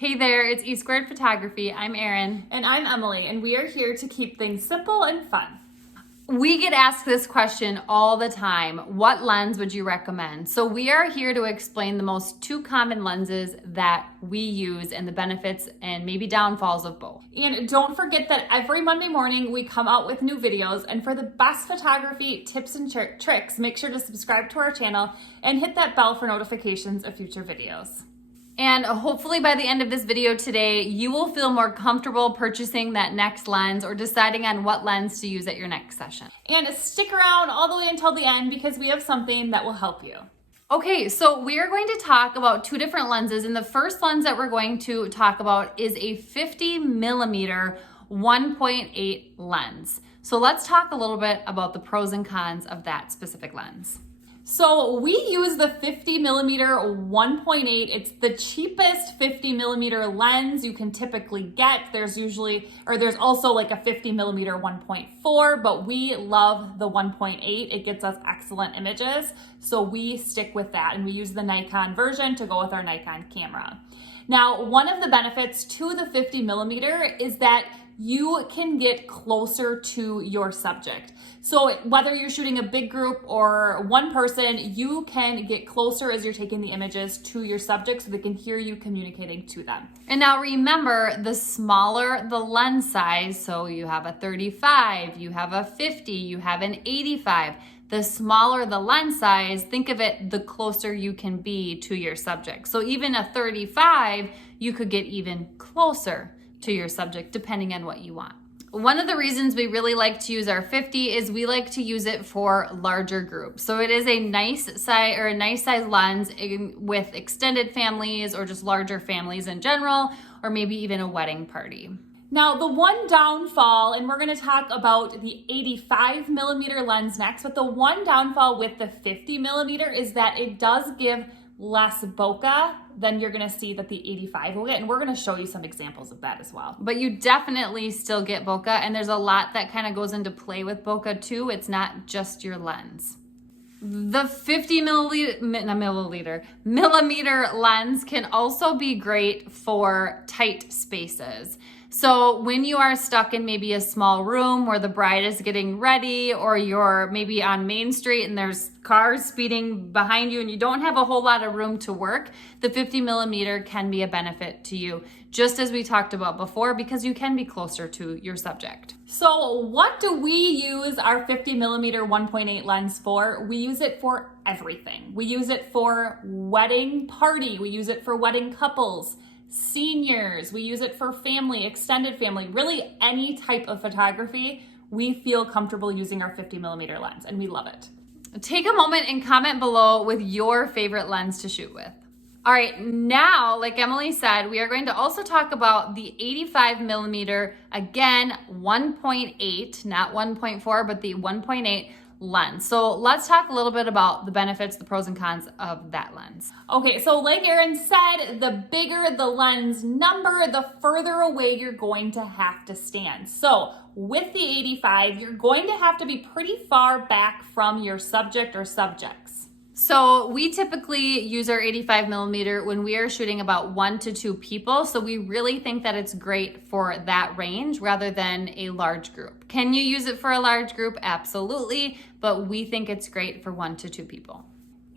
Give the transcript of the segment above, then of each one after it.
Hey there, it's E Squared Photography. I'm Erin. And I'm Emily, and we are here to keep things simple and fun. We get asked this question all the time. What lens would you recommend? So we are here to explain the most two common lenses that we use and the benefits and maybe downfalls of both. And don't forget that every Monday morning we come out with new videos, and for the best photography tips and tricks, make sure to subscribe to our channel and hit that bell for notifications of future videos. And hopefully by the end of this video today, you will feel more comfortable purchasing that next lens or deciding on what lens to use at your next session. And stick around all the way until the end because we have something that will help you. Okay, so we are going to talk about two different lenses, and the first lens that we're going to talk about is a 50 millimeter 1.8 lens. So let's talk a little bit about the pros and cons of that specific lens. So we use the 50 millimeter 1.8. It's the cheapest 50 millimeter lens you can typically get. There's also like a 50 millimeter 1.4, but we love the 1.8. It gets us excellent images. So we stick with that, and we use the Nikon version to go with our Nikon camera. Now, one of the benefits to the 50 millimeter is that you can get closer to your subject. So whether you're shooting a big group or one person, you can get closer as you're taking the images to your subject so they can hear you communicating to them. And now remember, the smaller the lens size, so you have a 35, you have a 50, you have an 85, the smaller the lens size, think of it, the closer you can be to your subject. So even a 35, you could get even closer to your subject depending on what you want. One of the reasons we really like to use our 50 is we like to use it for larger groups. So it is a nice size lens with extended families or just larger families in general, or maybe even a wedding party. Now, the one downfall, and we're going to talk about the 85 millimeter lens next, but the one downfall with the 50 millimeter is that it does give less bokeh than you're going to see that the 85 will get, and we're going to show you some examples of that as well. But you definitely still get bokeh, and there's a lot that kind of goes into play with bokeh too. It's not just your lens. The 50 millimeter lens can also be great for tight spaces. So when you are stuck in maybe a small room where the bride is getting ready, or you're maybe on Main Street and there's cars speeding behind you and you don't have a whole lot of room to work, the 50 millimeter can be a benefit to you, just as we talked about before, because you can be closer to your subject. So what do we use our 50 millimeter 1.8 lens for? We use it for everything. We use it for wedding party. We use it for wedding couples, seniors. We use it for family, extended family, really any type of photography. We feel comfortable using our 50 millimeter lens, and we love it. Take a moment and comment below with your favorite lens to shoot with. All right, now, like Emily said, we are going to also talk about the 85 millimeter, again, 1.8, not 1.4, but the 1.8 lens. So let's talk a little bit about the benefits, the pros and cons of that lens. Okay, so like Erin said, the bigger the lens number, the further away you're going to have to stand. So with the 85, you're going to have to be pretty far back from your subject or subjects. So we typically use our 85 millimeter when we are shooting about 1 to 2 people. So we really think that it's great for that range rather than a large group. Can you use it for a large group? Absolutely. But we think it's great for 1 to 2 people.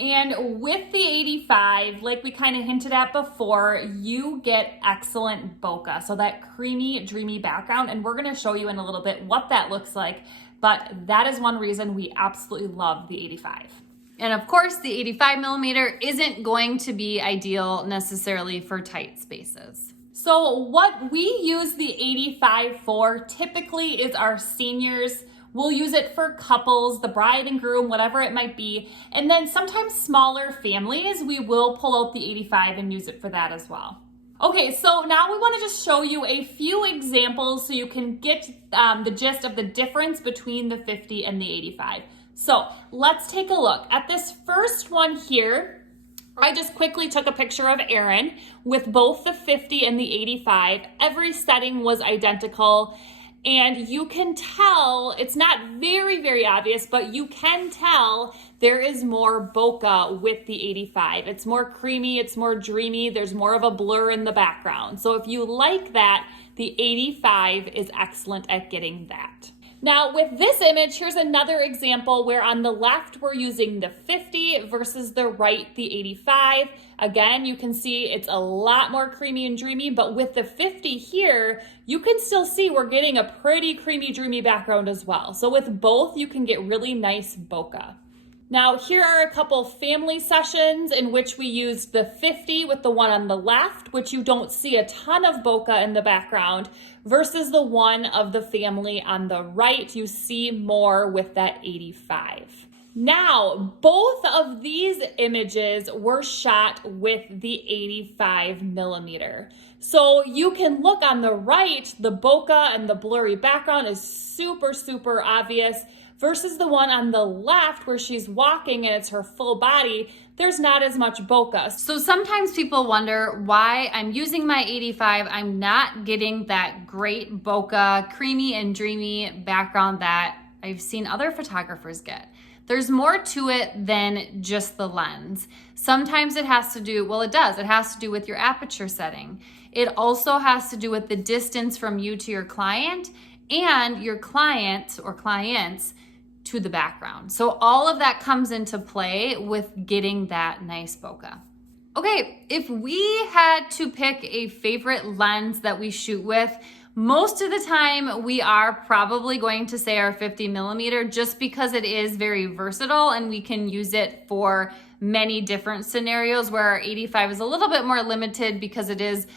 And with the 85, like we kind of hinted at before, you get excellent bokeh. So that creamy, dreamy background. And we're going to show you in a little bit what that looks like. But that is one reason we absolutely love the 85. And of course, the 85 millimeter isn't going to be ideal necessarily for tight spaces. So what we use the 85 for typically is our seniors. We'll use it for couples, the bride and groom, whatever it might be. And then sometimes smaller families, we will pull out the 85 and use it for that as well. Okay, so now we want to just show you a few examples so you can get the gist of the difference between the 50 and the 85. So let's take a look at this first one here. I just quickly took a picture of Erin with both the 50 and the 85. Every setting was identical. And you can tell, it's not very, very obvious, but you can tell there is more bokeh with the 85. It's more creamy, it's more dreamy, there's more of a blur in the background. So if you like that, the 85 is excellent at getting that. Now with this image, here's another example where on the left we're using the 50 versus the right, the 85. Again, you can see it's a lot more creamy and dreamy, but with the 50 here, you can still see we're getting a pretty creamy, dreamy background as well. So with both, you can get really nice bokeh. Now here are a couple family sessions in which we used the 50 with the one on the left, which you don't see a ton of bokeh in the background, versus the one of the family on the right. You see more with that 85. Now, both of these images were shot with the 85 millimeter. So you can look on the right, the bokeh and the blurry background is super, super obvious, versus the one on the left where she's walking and it's her full body, there's not as much bokeh. So sometimes people wonder why I'm using my 85, I'm not getting that great bokeh, creamy and dreamy background that I've seen other photographers get. There's more to it than just the lens. Sometimes it has to do, well, it does. It has to do with your aperture setting. It also has to do with the distance from you to your client and your client or clients to the background. So all of that comes into play with getting that nice bokeh. Okay, if we had to pick a favorite lens that we shoot with, most of the time we are probably going to say our 50 millimeter just because it is very versatile and we can use it for many different scenarios, where our 85 is a little bit more limited because it is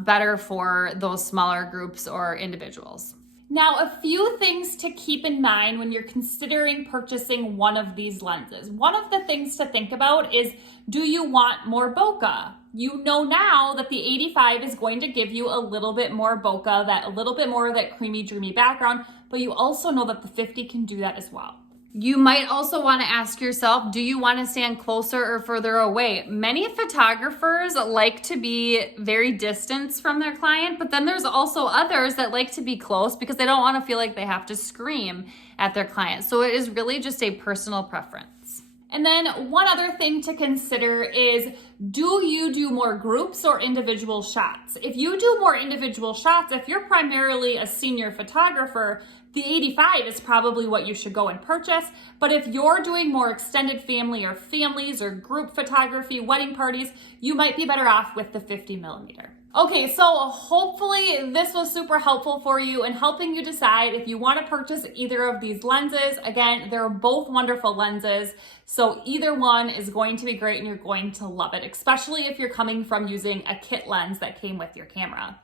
better for those smaller groups or individuals. Now, a few things to keep in mind when you're considering purchasing one of these lenses. One of the things to think about is, do you want more bokeh? You know now that the 85 is going to give you a little bit more bokeh, that a little bit more of that creamy, dreamy background, but you also know that the 50 can do that as well. You might also want to ask yourself, do you want to stand closer or further away? Many photographers like to be very distant from their client, but then there's also others that like to be close because they don't want to feel like they have to scream at their client. So it is really just a personal preference. And then one other thing to consider is, do you do more groups or individual shots? If you do more individual shots, if you're primarily a senior photographer, the 85 is probably what you should go and purchase. But if you're doing more extended family or families or group photography, wedding parties, you might be better off with the 50 millimeter. Okay, so hopefully this was super helpful for you in helping you decide if you want to purchase either of these lenses. Again, they're both wonderful lenses, so either one is going to be great and you're going to love it, especially if you're coming from using a kit lens that came with your camera.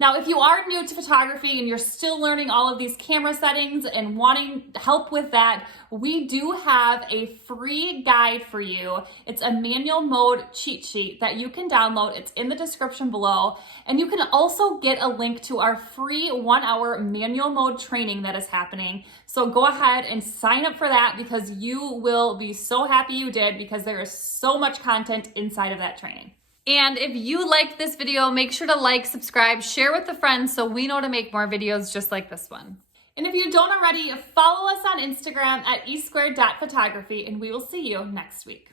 Now, if you are new to photography and you're still learning all of these camera settings and wanting help with that, we do have a free guide for you. It's a manual mode cheat sheet that you can download. It's in the description below. And you can also get a link to our free 1-hour manual mode training that is happening. So go ahead and sign up for that because you will be so happy you did, because there is so much content inside of that training. And if you liked this video, make sure to like, subscribe, share with a friend so we know to make more videos just like this one. And if you don't already, follow us on Instagram at e2photography, and we will see you next week.